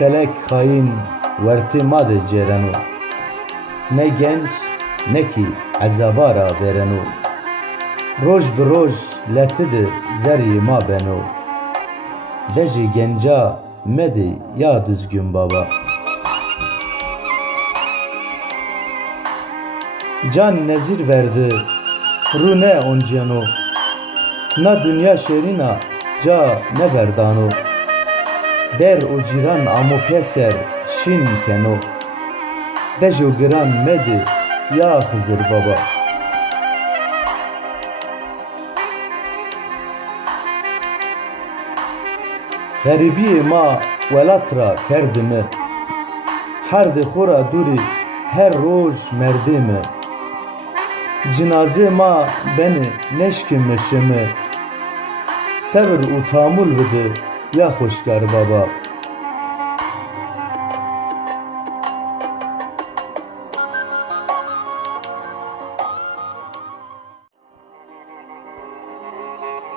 felek hain wertê madê cereno. Ne genç ne ki ezabara vereno. Roj bi roj letide zerî ma beno. De jî genca medê ya düzgün baba. Can nezir verdi rûne onceno. Na dünya şerîna ca ne verdano. Der û cîran amo pêser şîn keno. De jî giran medê ya Xizir baba. Gerîbiyê ma welat ra kerdime. Herdê xwe ra dûrî her roj merdê me. Cinazê ma benê neşkê mişime. Sebir û tahammül bide ya xweşker baba.